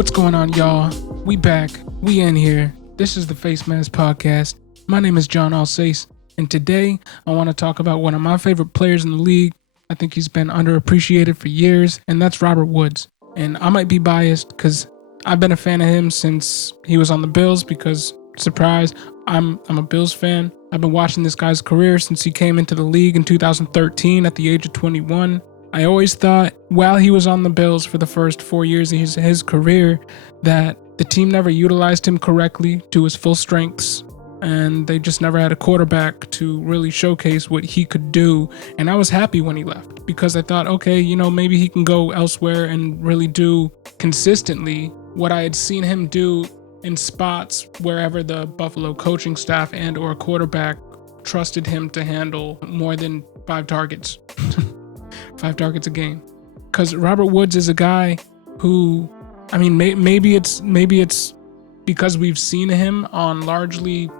What's going on, y'all? We back. We in here. This is the Face Mask Podcast. My name is John Alsace, and today I want to talk about one of my favorite players in the league. I think he's been underappreciated for years, and that's Robert Woods. And I might be biased because I've been a fan of him since he was on the Bills because, surprise, I'm a Bills fan. I've been watching this guy's career since he came into the league in 2013 at the age of 21. I always thought while he was on the Bills for the first 4 years of his career that the team never utilized him correctly to his full strengths, and they just never had a quarterback to really showcase what he could do. And I was happy when he left because I thought, okay, maybe he can go elsewhere and really do consistently what I had seen him do in spots wherever the Buffalo coaching staff and or quarterback trusted him to handle more than 5 targets. 5 targets a game. Because Robert Woods is a guy who, maybe it's because we've seen him on largely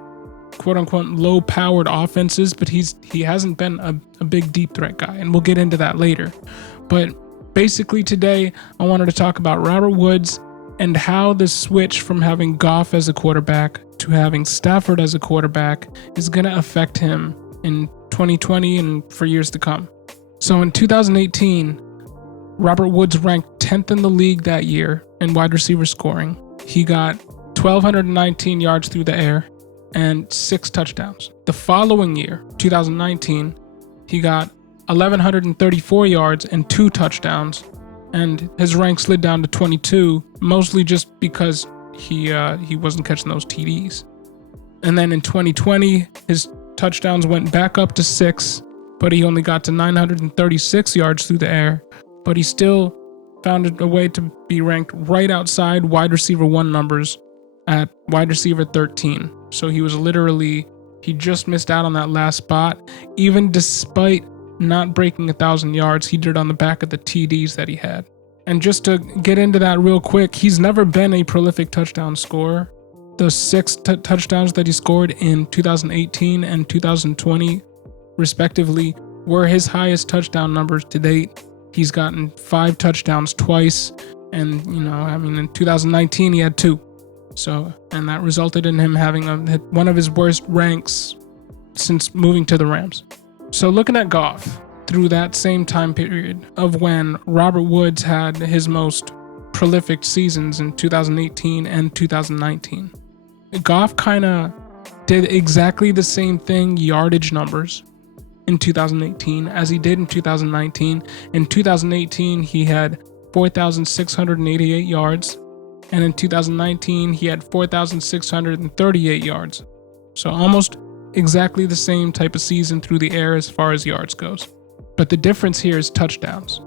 quote-unquote low-powered offenses, but he hasn't been a big deep threat guy, and we'll get into that later. But basically today, I wanted to talk about Robert Woods and how the switch from having Goff as a quarterback to having Stafford as a quarterback is going to affect him in 2020 and for years to come. So in 2018, Robert Woods ranked 10th in the league that year in wide receiver scoring. He got 1,219 yards through the air and 6 touchdowns. The following year, 2019, he got 1,134 yards and 2 touchdowns, and his rank slid down to 22, mostly just because he wasn't catching those TDs. And then in 2020, his touchdowns went back up to 6, but he only got to 936 yards through the air, but he still found a way to be ranked right outside wide receiver 1 numbers at wide receiver 13. So he just missed out on that last spot. Even despite not breaking 1,000 yards, he did it on the back of the TDs that he had. And just to get into that real quick, he's never been a prolific touchdown scorer. The 6 touchdowns that he scored in 2018 and 2020, respectively, were his highest touchdown numbers to date. He's gotten 5 touchdowns twice, and in 2019 he had 2. So, and that resulted in him having one of his worst ranks since moving to the Rams. So looking at Goff through that same time period of when Robert Woods had his most prolific seasons in 2018 and 2019, Goff kind of did exactly the same thing yardage numbers in 2018 as he did in 2019. In 2018, he had 4,688 yards, and in 2019, he had 4,638 yards. So almost exactly the same type of season through the air as far as yards goes. But the difference here is touchdowns.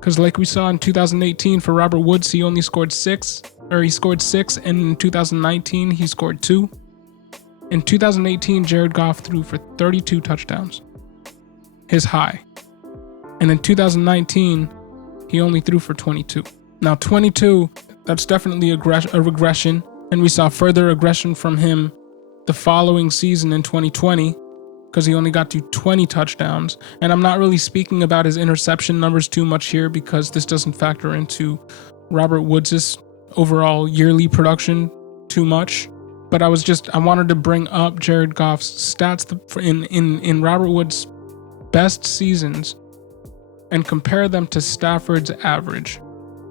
Because like we saw in 2018 for Robert Woods, he scored 6, and in 2019, he scored 2. In 2018, Jared Goff threw for 32 touchdowns, his high. And in 2019, he only threw for 22. Now 22, that's definitely a regression, and we saw further aggression from him the following season in 2020, because he only got to 20 touchdowns. And I'm not really speaking about his interception numbers too much here because this doesn't factor into Robert Woods' overall yearly production too much. But I wanted to bring up Jared Goff's stats in Robert Woods' best seasons and compare them to Stafford's average.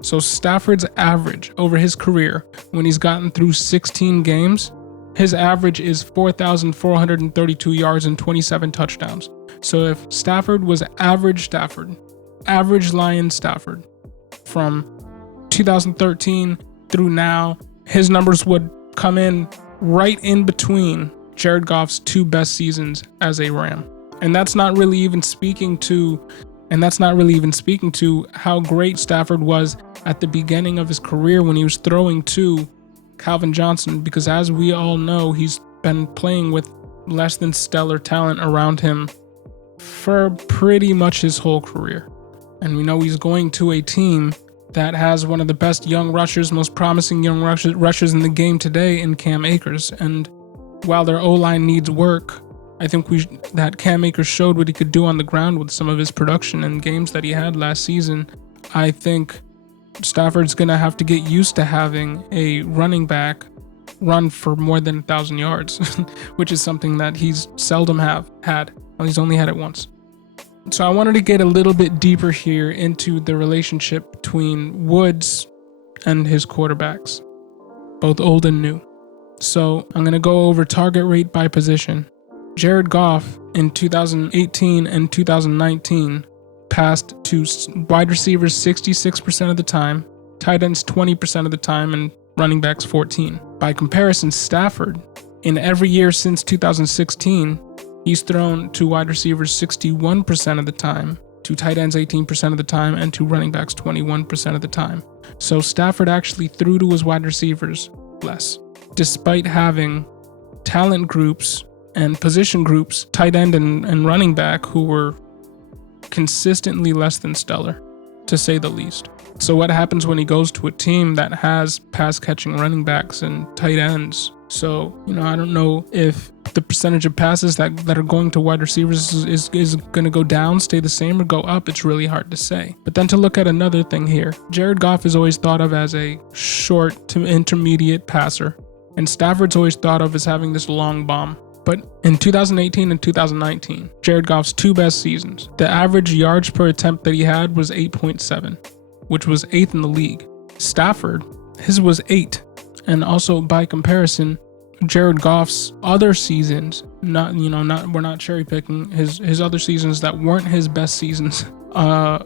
So Stafford's average over his career, when he's gotten through 16 games, his average is 4,432 yards and 27 touchdowns. So if Stafford was average Lion Stafford, from 2013 through now, his numbers would come in right in between Jared Goff's 2 best seasons as a Ram. And that's not really even speaking to how great Stafford was at the beginning of his career when he was throwing to Calvin Johnson, because as we all know, he's been playing with less than stellar talent around him for pretty much his whole career. And we know he's going to a team that has one of the best young rushers, most promising young rushers in the game today in Cam Akers. And while their O-line needs work, I think that Cam Akers showed what he could do on the ground with some of his production and games that he had last season. I think Stafford's going to have to get used to having a running back run for more than 1,000 yards, which is something that he's seldom had. He's only had it once. So I wanted to get a little bit deeper here into the relationship between Woods and his quarterbacks, both old and new. So I'm going to go over target rate by position. Jared Goff in 2018 and 2019 passed to wide receivers 66% of the time, tight ends 20% of the time, and running backs 14%. By comparison, Stafford, in every year since 2016, he's thrown to wide receivers 61% of the time, to tight ends 18% of the time, and to running backs 21% of the time. So Stafford actually threw to his wide receivers less, despite having talent groups and position groups, tight end and running back, who were consistently less than stellar, to say the least. So what happens when he goes to a team that has pass-catching running backs and tight ends? So, I don't know if the percentage of passes that are going to wide receivers is going to go down, stay the same, or go up. It's really hard to say. But then to look at another thing here, Jared Goff is always thought of as a short to intermediate passer, and Stafford's always thought of as having this long bomb. But in 2018 and 2019, Jared Goff's two best seasons, the average yards per attempt that he had was 8.7, which was 8th in the league. Stafford, his was 8. And also by comparison, Jared Goff's other seasons, we're not cherry picking his other seasons that weren't his best seasons,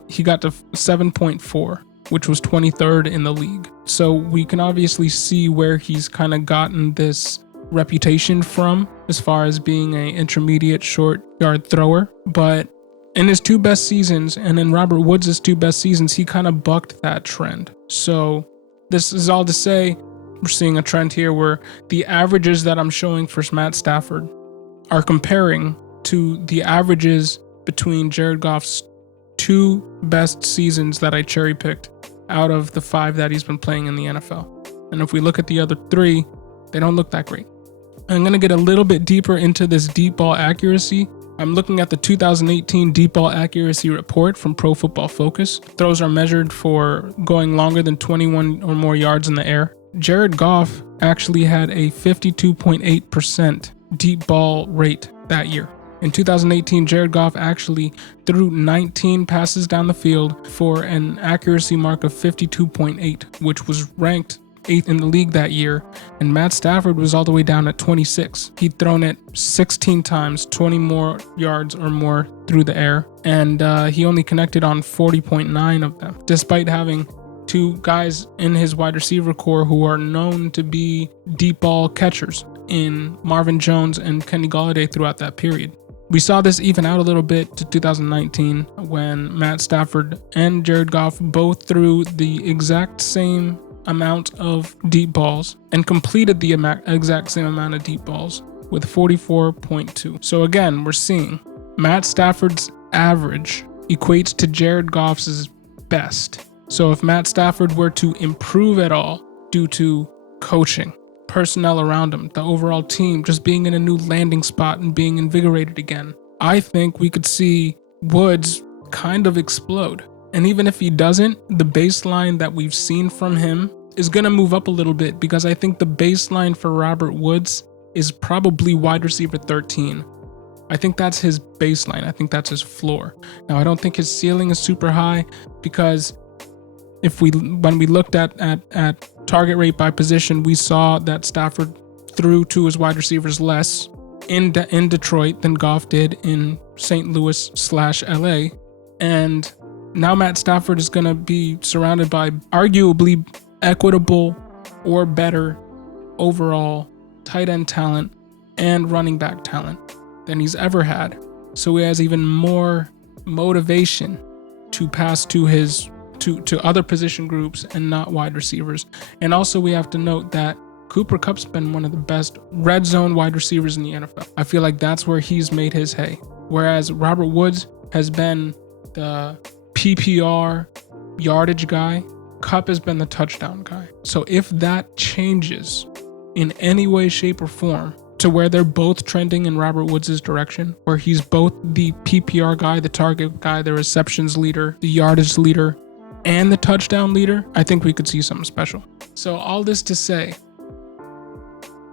he got to 7.4, which was 23rd in the league. So we can obviously see where he's kind of gotten this reputation from as far as being an intermediate short yard thrower. But in his two best seasons and in Robert Woods' two best seasons, he kind of bucked that trend. So this is all to say, we're seeing a trend here where the averages that I'm showing for Matt Stafford are comparing to the averages between Jared Goff's two best seasons that I cherry picked out of the 5 that he's been playing in the NFL. And if we look at the other 3, they don't look that great. I'm going to get a little bit deeper into this deep ball accuracy. I'm looking at the 2018 deep ball accuracy report from Pro Football Focus. Throws are measured for going longer than 21 or more yards in the air. Jared Goff actually had a 52.8% deep ball rate that year. In 2018, Jared Goff actually threw 19 passes down the field for an accuracy mark of 52.8, which was ranked 8th in the league that year, and Matt Stafford was all the way down at 26. He'd thrown it 16 times, 20 more yards or more through the air, and he only connected on 40.9 of them, despite having 2 guys in his wide receiver core who are known to be deep ball catchers in Marvin Jones and Kenny Golladay throughout that period. We saw this even out a little bit to 2019 when Matt Stafford and Jared Goff both threw the exact same amount of deep balls and completed the exact same amount of deep balls with 44.2. So again, we're seeing Matt Stafford's average equates to Jared Goff's best. So if Matt Stafford were to improve at all due to coaching, personnel around him, the overall team just being in a new landing spot and being invigorated again, I think we could see Woods kind of explode. And even if he doesn't, the baseline that we've seen from him is going to move up a little bit, because I think the baseline for Robert Woods is probably wide receiver 13. I think that's his baseline. I think that's his floor. Now, I don't think his ceiling is super high, because when we looked at target rate by position, we saw that Stafford threw to his wide receivers less in Detroit than Goff did in St. Louis/LA. And now Matt Stafford is going to be surrounded by arguably equitable or better overall tight end talent and running back talent than he's ever had. So he has even more motivation to pass to other position groups and not wide receivers. And also we have to note that Cooper Kupp's been one of the best red zone wide receivers in the NFL. I feel like that's where he's made his hay. Whereas Robert Woods has been the PPR yardage guy, Kupp has been the touchdown guy. So if that changes in any way, shape, or form to where they're both trending in Robert Woods' direction, where he's both the PPR guy, the target guy, the receptions leader, the yardage leader, and the touchdown leader, I think we could see something special. So all this to say,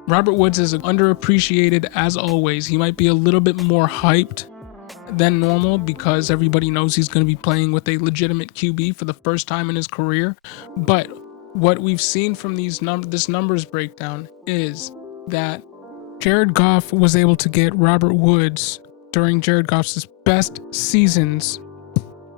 Robert Woods is underappreciated as always. He might be a little bit more hyped than normal because everybody knows he's going to be playing with a legitimate QB for the first time in his career. But what we've seen from this numbers breakdown is that Jared Goff was able to get Robert Woods during Jared Goff's best seasons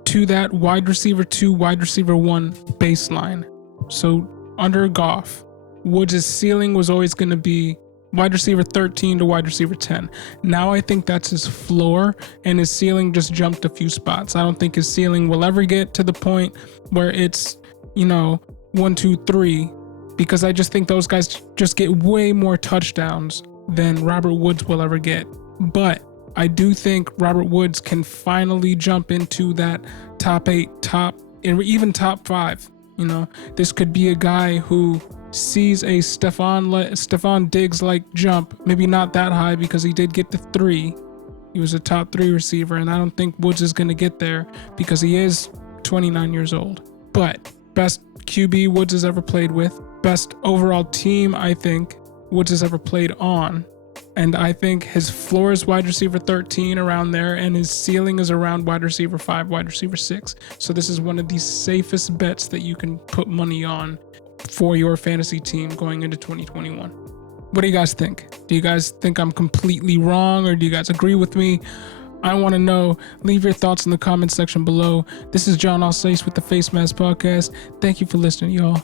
to that wide receiver 2, wide receiver 1 baseline. So under Goff, Woods' ceiling was always going to be wide receiver 13 to wide receiver 10. Now I think that's his floor, and his ceiling just jumped a few spots. I don't think his ceiling will ever get to the point where it's, 1, 2, 3, because I just think those guys just get way more touchdowns than Robert Woods will ever get. But I do think Robert Woods can finally jump into that top 8, and even top 5. This could be a guy who sees a Stephon Diggs-like jump, maybe not that high because he did get to 3. He was a top 3 receiver, and I don't think Woods is going to get there because he is 29 years old. But best QB Woods has ever played with, best overall team I think Woods has ever played on, and I think his floor is wide receiver 13 around there, and his ceiling is around wide receiver 5, wide receiver 6. So this is one of the safest bets that you can put money on for your fantasy team going into 2021. What do you guys think? Do you guys think I'm completely wrong, or do you guys agree with me? I want to know. Leave your thoughts in the comment section below. This is John Alsace with the Face Mask Podcast. Thank you for listening, y'all.